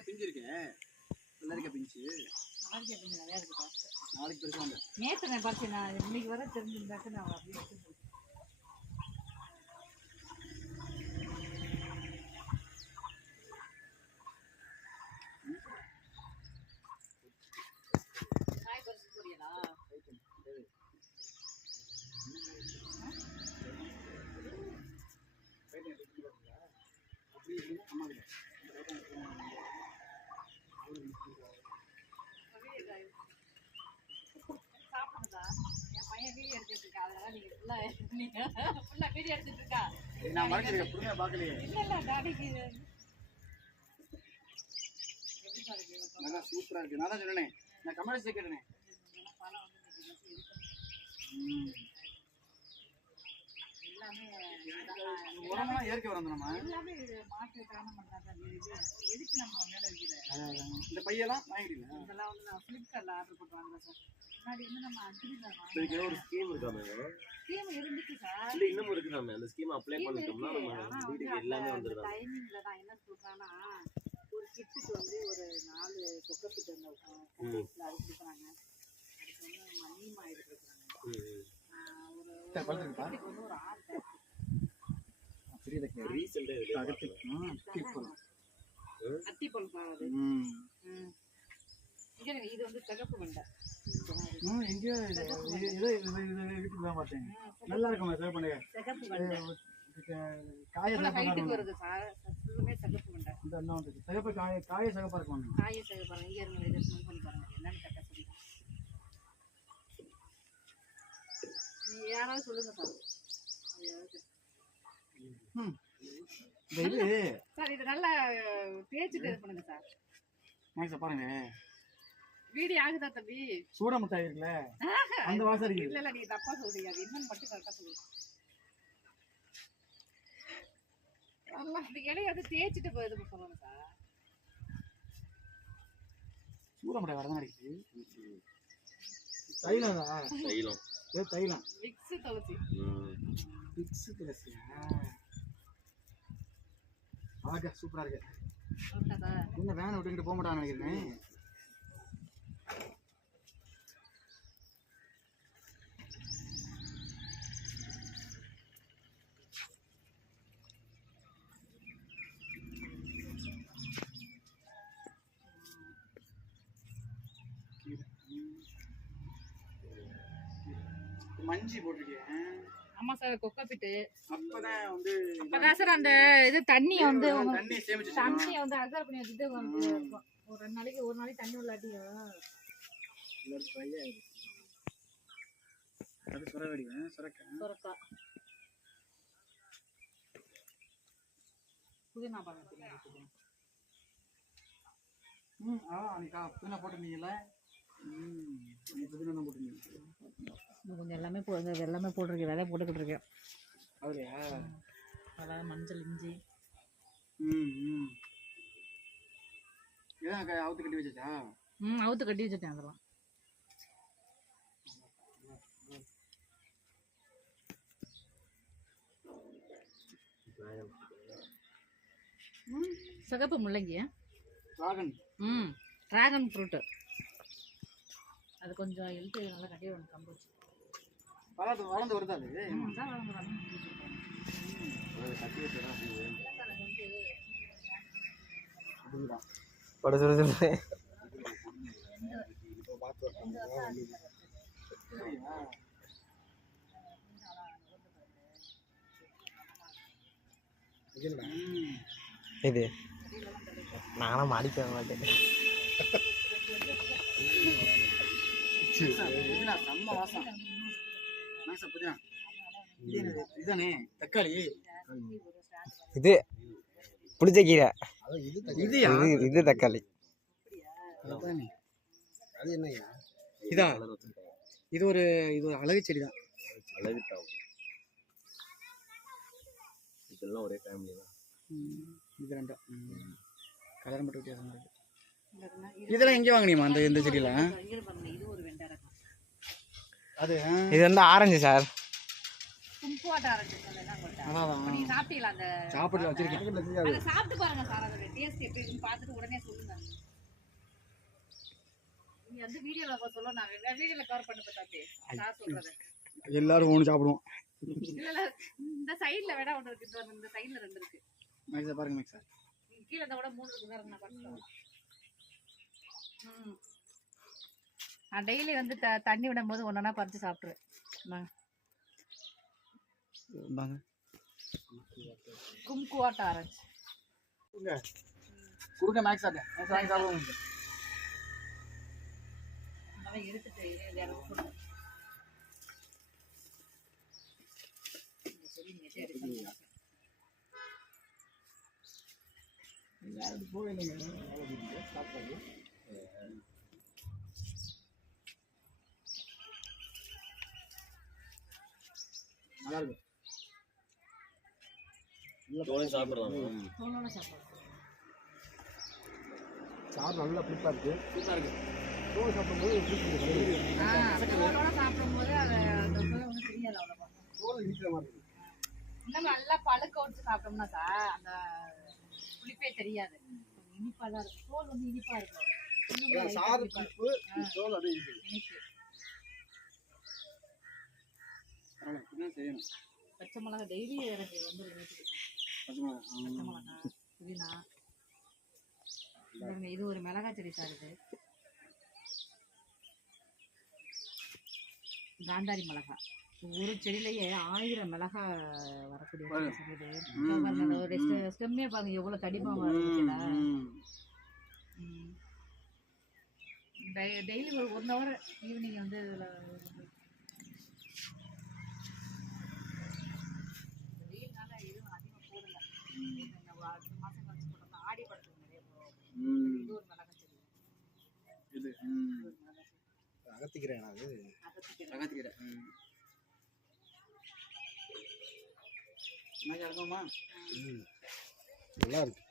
நிறைய பிஞ்சு இருக்கு. வெள்ளரிக்காய் பிஞ்சு? நாளைக்கு எப்படி நிறையா இருக்கு காசு நாளைக்கு பெருசா வந்து. நேற்று நான் பார்த்தேன் நான் இன்னைக்கு வர தெரிஞ்சிருந்தாக்க நான் அப்படியே? அப்படி அம்மா கிட்ட நான் மறைச்சிருக்கேன் புதுமையா பார்க்கலையே. நல்லா சூப்பரா இருக்கு. நான் தான் சொன்னேனே. நான் கமெண்ட் சேர்க்கிறேனே இதெல்லாம் பழம் வந்து இன்னைக்கு வந்து இது பண்ணி எல்லாமே இதுதான். உரமெல்லாம் இயற்கை உரம் தானம்மா? எல்லாமே இது மாட்டு இது எதுக்கு நம்ம இருக்கிற இந்த பையெல்லாம் வாங்கிட்டீங்களா இதெல்லாம் வந்து நான் ஃப்ளிப்கார்ட்ல ஆர்டர் போட்டு வாங்குறேன் சார்? முன்னாடி வந்து நம்ம ஏதோ ஒரு ஸ்கீம் இருக்காமே ஸ்கீம் இருந்துச்சு சார். இல்ல இன்னும் இருக்குதாமே அந்த ஸ்கீம் அப்ளை பண்ணிட்டோம்னா நம்ம வீட்டுக்கு எல்லாமே வந்துருதாம் டைமிங்ல தான் என்ன சொல்றாங்கன்னா ஒரு கிட்டுக்கு வந்து ஒரு நாலு அது கொடுக்குறாங்க அதுக்கு வந்து ஆஹ் ஒரு ஒரு ஆறு பெரிய ரீசெண்டா அகத்தி. அத்திப்பழம் ம். இது வந்து சிகப்பு வெண்டை. ம் எங்கேயோ இது இது இது இது இது வீட்டுக்கு தான் பார்த்தேன் நல்லா இருக்குமா சேவ் பண்ணுங்க காய இவ்வளவு சிகப்பா ஹைட்டுக்கு இருக்கும் வருது சார் ஃபுல்லுமே சிகப்பு வெண்டை. இந்த அண்ணா வந்து சிகப்பு காய காய சிகப்பா இருக்கும் காயை சிகப்பு இங்க இருங்க இதை ஸ்மெல் பண்ணி பாருங்க. என்னன்னு கரெக்டாக சொல்லி நீ யாராவது சொல்லுங்க சார் யாராவது. ம் இந்த இது சார் இது நல்லா தேய்ச்சிட்டு இது பண்ணுங்க சார். மேக்ஸ பாருங்க. வீடியோ ஆகுதா தம்பி? சூட மிட்டாய் இருக்குல்ல? அந்த வாசம் இருக்குது. இல்ல இல்ல நீங்க தப்பா சொல்றீங்க. அது என்னன்னு மட்டும் கரெக்டா சொல்லுங்க. நல்லா இந்த இலைய வந்து தேய்ச்சிட்டு போய் இது சொல்லணும் சார். சூட மிட்டாய் வரதான் இருக்குது. தைலம் தான். தைலம். ஏ தைலம். மிக்ஸி தொலைச்சி ம். பிக்ஸ் ஆகா சூப்பரா இருக்கு. என்ன வேனை விட்டுக்கிட்டு போக மாட்டான்னு நினைக்கிறேன் மஞ்சி போட்டிருக்கேன் ஆமா சார் கொக்கப்பிட்டு அப்பதான் வந்து அப்பதான் சார் அந்த இது தண்ணியை வந்து தண்ணி சேமிச்சு தண்ணியை வந்து அப்சர்வ் பண்ணி வச்சுட்டு. ஒரு ரெண்டு நாளைக்கு ஒரு நாளைக்கு தண்ணி உள்ளாட்டியும் அது சுர வெடிவேன் சுரக்க? சுரக்கா. புதினா பழம். ம் ஆ அன்னைக்கா புதினா போட்டிருந்தீங்கல்ல? ம் நீ புதினா தான் போட்டிருந்தீங்க. கொஞ்சம் எல்லாமே போ எல்லாமே போட்டிருக்கேன் விதை போட்டுக்கிட்டு இருக்கேன் அதுலையா அதாவது மஞ்சள் இஞ்சி. ம் ம். இதான் அவுத்து கட்டி வச்சாச்சா ம் அவுத்து கட்டி வச்சுட்டேன் அதெல்லாம். சிகப்பு முள்ளங்கி. டிராகன் ம் ட்ராகன் ஃப்ரூட்டு அது கொஞ்சம் எழுத்து நல்லா கட்டி ஒன்று கம்பு வச்சு வளர்ந்து வளர்ந்து வருதா அது? வளர்ந்து வளர்ந்து இது. நானும் மாடிக்க மாட்டேன். புதினா, செம்ம வாசம். புதினா? இதுதானே தக்காளி. இது புளிச்ச கீரை. இது இது தக்காளி. அது என்னய்யா? இதா. இது ஒரு இது ஒரு அழகு செடி தான். அழகுட்டாவும் இதெல்லாம் ஒரே ஃபேமிலி தான். இது ரெண்டும். கலர் மட்டும் வித்தியாசமா இருக்கு. இதெல்லாம் எங்கே வாங்குனீமா அந்த இந்த செடியெல்லாம் இங்க பாருங்க இது ஒரு வெண்டை ரகம் அது இது வந்து ஆரஞ்சு சார். சாப்பாடுல வச்சிருக்கேன். அதை சாப்பிட்டு பாருங்க சார் அதோட டேஸ்ட் எப்படி இருக்குன்னு பார்த்துட்டு உடனே சொல்லுங்க. நீங்க வந்து வீடியோல சொல்ல நான் வீடியோல கவர் பண்ண பார்த்தாச்சு சார் சொல்றது. எல்லாரும் ஒன்று சாப்பிடுவோம். இல்ல இல்ல இந்த சைடுல வேணா ஒன்று இருக்கு இந்த இந்த சைடுல ரெண்டு இருக்கு. பாருங்க மேக்ஸா நீங்க கீழே இந்த விட மூணு இருக்கு பாருங்க நான் ம். நான் டெய்லி வந்து த தண்ணி விடும் போது ஒன்றா பறிச்சு சாப்பிட்ருவேன் இந்தாங்க. கும்குவாட் ஆரஞ்சு கொடுங்க. மேக்ஸாட்ட மேக்ஸ் வாங்கி சாப்பிடுவோம் அதெல்லாம் எடுத்துட்டு இது இறங்க போட்டு. இந்த செடி நெட்டை எடுக்கணும். நல்லா இருக்கும் சாப்பிடலாம்? சார் நல்லா புளிப்பாக இருக்கு. சூப்பராக இருக்கு. தோல் சாப்பிடும்போது தோல் இனிக்கிற மாதிரி இன்னும் நல்லா பழுக்க வச்சு சாப்பிட்டோம்னா சார் அந்த புளிப்பே தெரியாது. இனிப்பா தான் இருக்கும் தோல் வந்து இனிப்பா இருக்கும். சாறு இனிப்பா புளிப்பு தோல் அப்படியே இருக்குது இருக்கும். இனிப்பு பரவாயில்ல இப்படிதான் செய்யணும். பச்சை மிளகா டெய்லி எனக்கு வந்து வீட்டுக்கு பச்சை மிளகா பச்சை மிளகா புதினா. பாருங்க, இது ஒரு மிளகாய் செடி சார் இது. காந்தாரி மிளகா ஒரு செடியிலேயே ஆயிரம் மிளகா வரக்கூடிய ஒரு ஸ்டெம்மே பாருங்க எவ்வளவு தடிமா வருதுல டெய்லி ஒரு ஒன் ஹவர் ஈவினிங் வந்து இதில் மாசம் கழிச்சு போட்டோம்னா ஆடி படத்துக்கு நிறைய போடுவோம் இது ஒரு மிளகாய் செடி இது அகத்திக்கிறேன் அது. அகத்திக்கீரை. என்ன இருக்குமா நல்லா இருக்கு.